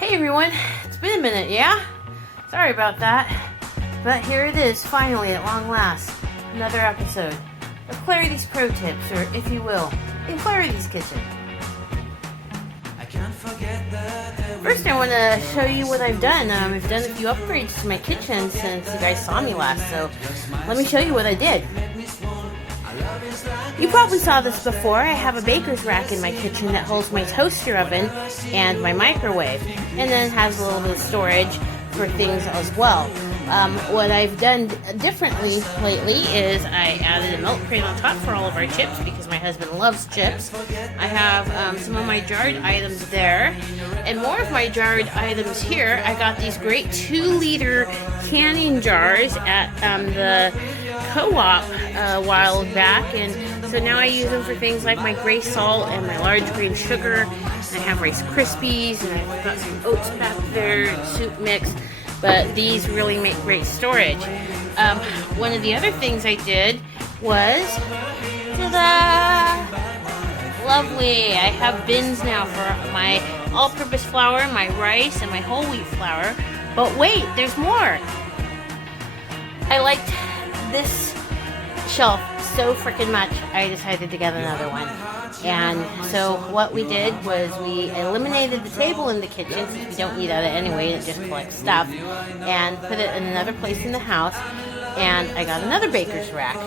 Hey everyone, it's been a minute, yeah? Sorry about that. But here it is, finally, at long last. Another episode of Clarity's Pro Tips, or if you will, in Clarity's Kitchen. First, I want to show you what I've done. I've done a few upgrades to my kitchen since you guys saw me last, so let me show you what I did. You probably saw this before. I have a baker's rack in my kitchen that holds my toaster oven and my microwave, and then has a little bit of storage for things as well. What I've done differently lately is I added a milk crate on top for all of our chips because my husband loves chips. I have some of my jarred items there, and more of my jarred items here. I got these great 2-liter canning jars at the co-op a while back, and so now I use them for things like my gray salt and my large grain sugar. I have Rice Krispies, and I've got some oats back there, soup mix. But these really make great storage. One of the other things I did was, ta-da! Lovely! I have bins now for my all-purpose flour, my rice, and my whole wheat flour. But wait, there's more! I liked this shelf so freaking much, I decided to get another one. And so what we did was we eliminated the table in the kitchen, since we don't eat at it anyway, it just collects stuff, and put it in another place in the house, and I got another baker's rack.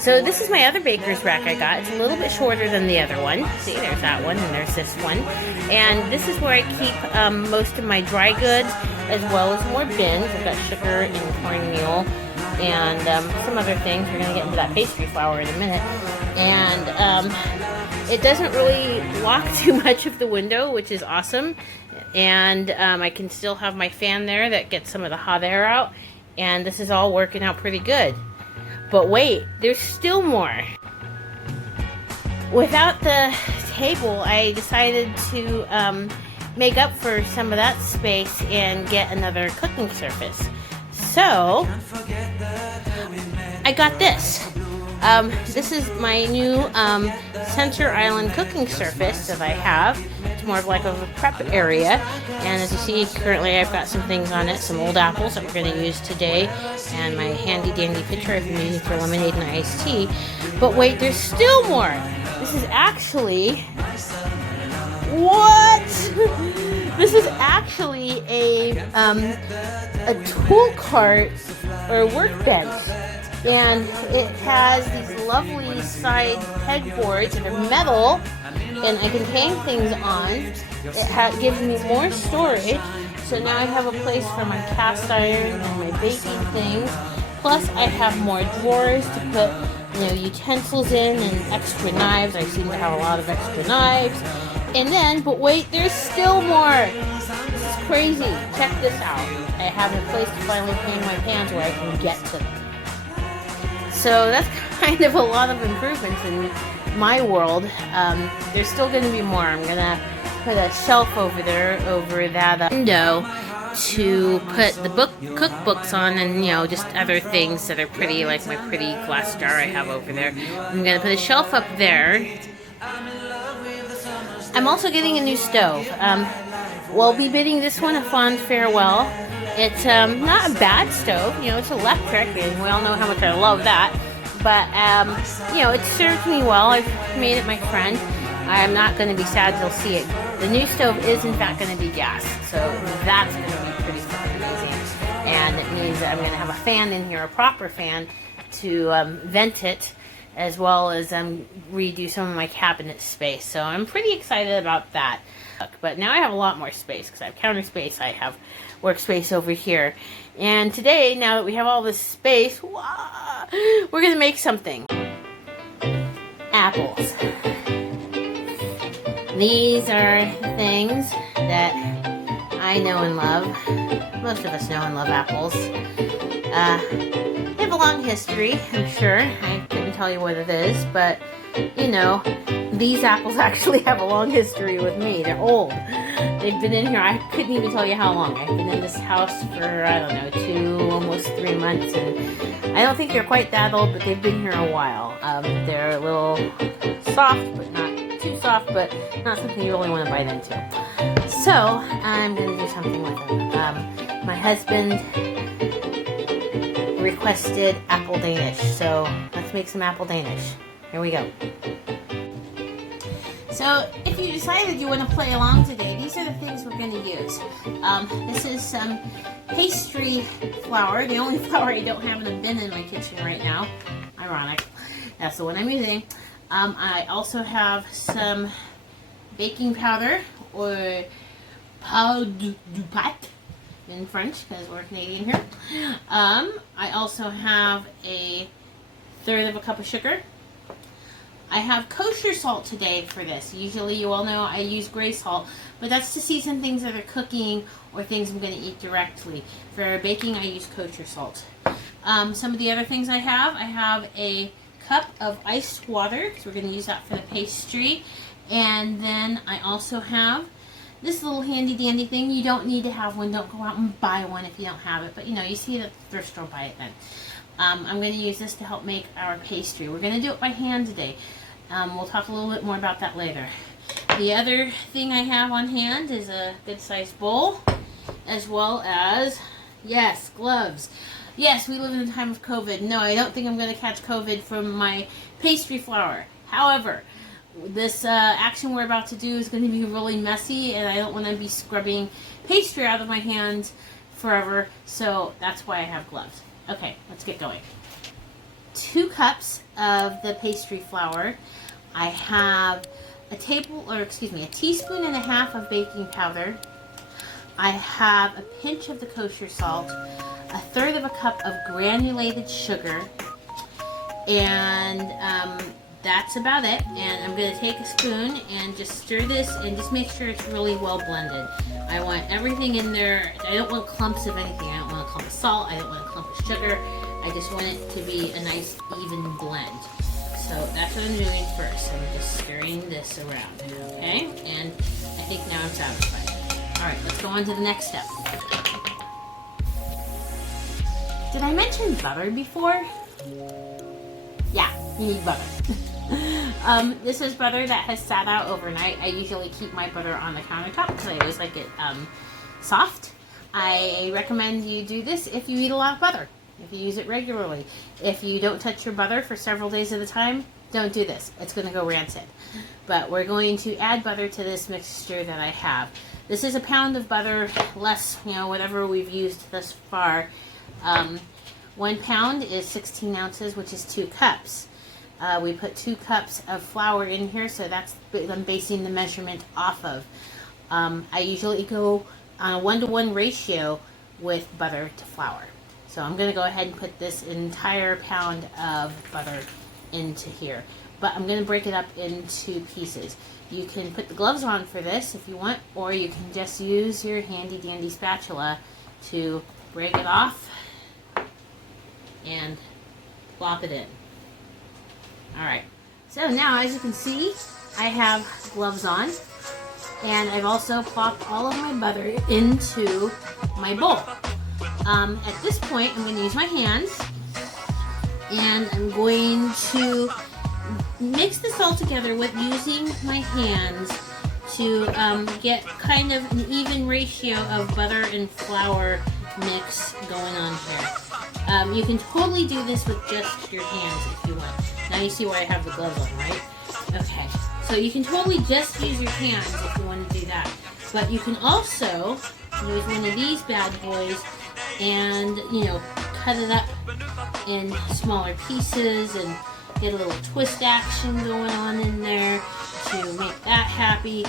So this is my other baker's rack I got. It's a little bit shorter than the other one. See, there's that one, and there's this one. And this is where I keep most of my dry goods, as well as more bins. I've got sugar and cornmeal, and some other things. We're going to get into that pastry flour in a minute. And it doesn't really block too much of the window, which is awesome. And I can still have my fan there that gets some of the hot air out. And this is all working out pretty good. But wait, there's still more. Without the table, I decided to make up for some of that space and get another cooking surface. So, I got this. This is my new center island cooking surface that I have. It's more of like a prep area, and as you see, currently I've got some things on it, some old apples that we're going to use today, and my handy dandy pitcher if you're using for lemonade and iced tea. But wait, there's still more. This is actually... What? This is actually a tool cart or workbench. And it has these lovely side pegboards that are metal, and I can hang things on. It gives me more storage, so now I have a place for my cast iron and my baking things. Plus, I have more drawers to put, utensils in and extra knives. I seem to have a lot of extra knives. And then, but wait, there's still more. This is crazy. Check this out. I have a place to finally hang my pans where I can get to them. So that's kind of a lot of improvements in my world. There's still going to be more. I'm going to put a shelf over there, over that window, to put the cookbooks on, and just other things that are pretty, like my pretty glass jar I have over there. I'm going to put a shelf up there. I'm also getting a new stove. We'll be bidding this one a fond farewell. It's not a bad stove, it's electric, and we all know how much I love that. But, it served me well. I've made it my friend. I'm not going to be sad to see it. The new stove is, in fact, going to be gas, so that's going to be pretty fucking amazing. And it means that I'm going to have a fan in here, a proper fan, to vent it, as well as redo some of my cabinet space. So I'm pretty excited about that. But now I have a lot more space, because I have counter space, I have workspace over here. And today, now that we have all this space, we're going to make something. Apples. These are things that I know and love. Most of us know and love apples. They have a long history, I'm sure. I couldn't tell you what it is, but, these apples actually have a long history with me. They're old. They've been in here, I couldn't even tell you how long. I've been in this house for, I don't know, almost 3 months, and I don't think they're quite that old, but they've been here a while. They're a little soft, but not too soft, but not something you really want to bite into. So I'm going to do something with them. My husband requested apple Danish, so let's make some apple Danish. Here we go. So if you decided you want to play along today, these are the things we're going to use. This is some pastry flour, the only flour I don't have in a bin in my kitchen right now. Ironic. That's the one I'm using. I also have some baking powder, or pow du pat in French, because we're Canadian here. I also have a third of a cup of sugar. I have kosher salt today for this. Usually you all know I use gray salt, but that's to season things that are cooking or things I'm going to eat directly. For baking, I use kosher salt. Some of the other things I have a cup of iced water, because we're going to use that for the pastry. And then I also have this little handy dandy thing. You don't need to have one. Don't go out and buy one if you don't have it. But you know, you see it at the thrift store, buy it then. I'm going to use this to help make our pastry. We're going to do it by hand today. We'll talk a little bit more about that later. The other thing I have on hand is a good sized bowl, as well as, yes, gloves. Yes, we live in a time of COVID. No, I don't think I'm going to catch COVID from my pastry flour. However, this action we're about to do is going to be really messy, and I don't want to be scrubbing pastry out of my hands forever, so that's why I have gloves. Okay, let's get going. 2 cups of the pastry flour. I have a teaspoon and a half of baking powder. I have a pinch of the kosher salt, a third of a cup of granulated sugar, and that's about it. And I'm going to take a spoon and just stir this and just make sure it's really well blended. I want everything in there. I don't want clumps of anything. I don't want a clump of salt. I don't want a clump of sugar. I just want it to be a nice even blend. So that's what I'm doing first. I'm just stirring this around, okay? And I think now I'm satisfied. All right, let's go on to the next step. Did I mention butter before? Yeah, you need butter. This is butter that has sat out overnight. I usually keep my butter on the countertop because I always like it soft. I recommend you do this if you eat a lot of butter, if you use it regularly. If you don't touch your butter for several days at a time, don't do this. It's going to go rancid. But we're going to add butter to this mixture that I have. This is a pound of butter, less, whatever we've used thus far. 1 pound is 16 ounces, which is 2 cups. We put 2 cups of flour in here, so that's I'm basing the measurement off of. I usually go on a 1-to-1 ratio with butter to flour. So I'm going to go ahead and put this entire pound of butter into here. But I'm going to break it up into pieces. You can put the gloves on for this if you want, or you can just use your handy dandy spatula to break it off and plop it in. Alright, so now as you can see, I have gloves on, and I've also plopped all of my butter into my bowl. At this point, I'm going to use my hands, and I'm going to mix this all together with using my hands to get kind of an even ratio of butter and flour mix going on here. You can totally do this with just your hands if you want. Now you see why I have the gloves on, right? Okay, so you can totally just use your hands if you want to do that. But you can also use one of these bad boys and, cut it up in smaller pieces and get a little twist action going on in there to make that happy.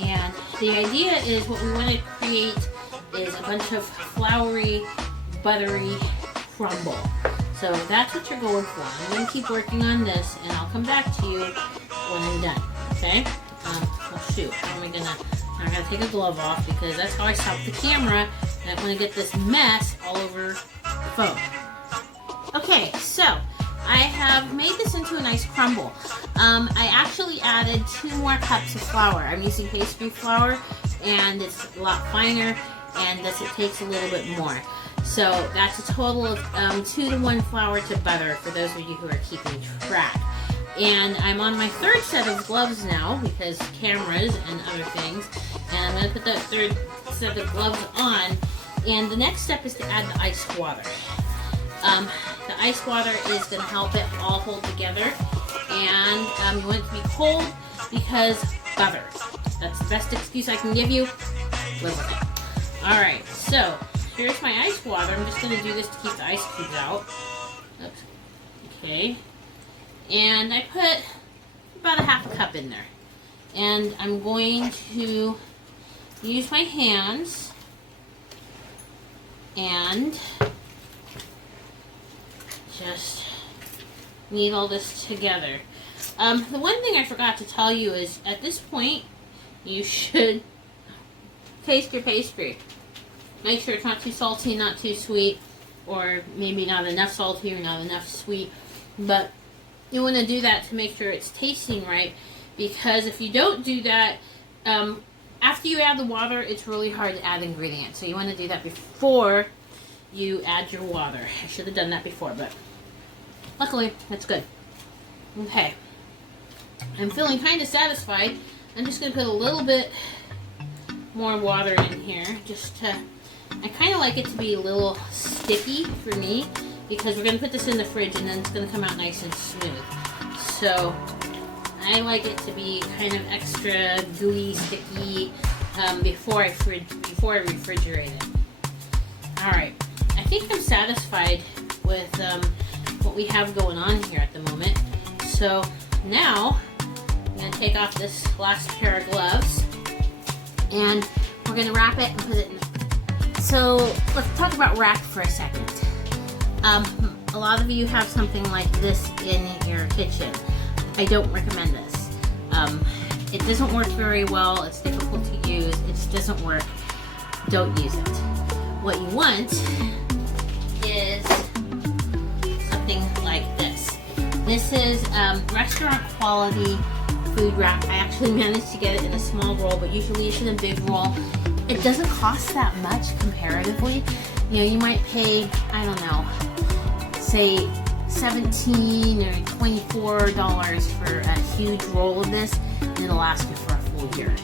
And the idea is what we want to create is a bunch of floury, buttery crumble. So that's what you're going for. I'm going to keep working on this, and I'll come back to you when I'm done. Okay? Well, shoot. I'm going to take a glove off because that's how I stop the camera. I don't want to get this mess all over the phone. Okay, so I have made this into a nice crumble. I actually added 2 more cups of flour. I'm using pastry flour, and it's a lot finer, and thus it takes a little bit more. So that's a total of 2-to-1 flour to butter for those of you who are keeping track. And I'm on my 3rd set of gloves now because cameras and other things. And I'm going to put that third set of gloves on. And the next step is to add the ice water. The ice water is going to help it all hold together. And you want it to be cold because butter. That's the best excuse I can give you. Live with it. Alright, so here's my ice water. I'm just going to do this to keep the ice cubes out. Oops. Okay. And I put about a half a cup in there. And I'm going to use my hands and just knead all this together. The one thing I forgot to tell you is at this point you should taste your pastry. Make sure it's not too salty, not too sweet, or maybe not enough salty or not enough sweet. But you want to do that to make sure it's tasting right, because if you don't do that, after you add the water, it's really hard to add ingredients. So you want to do that before you add your water. I should have done that before, but luckily, that's good. Okay. I'm feeling kind of satisfied. I'm just going to put a little bit more water in here. I kind of like it to be a little sticky for me, because we're going to put this in the fridge and then it's going to come out nice and smooth. So I like it to be kind of extra gooey, sticky before I refrigerate it. Alright, I think I'm satisfied with what we have going on here at the moment. So now I'm going to take off this last pair of gloves and we're going to wrap it and put it in. So let's talk about wrap for a second. A lot of you have something like this in your kitchen. I don't recommend this. It doesn't work very well. It's difficult to use. It just doesn't work. Don't use it. What you want is something like this. This is restaurant quality food wrap. I actually managed to get it in a small roll, but usually it's in a big roll. It doesn't cost that much comparatively. You know, you might pay, I don't know, say $17 or $24 for a huge roll of this, and it'll last you for a full year.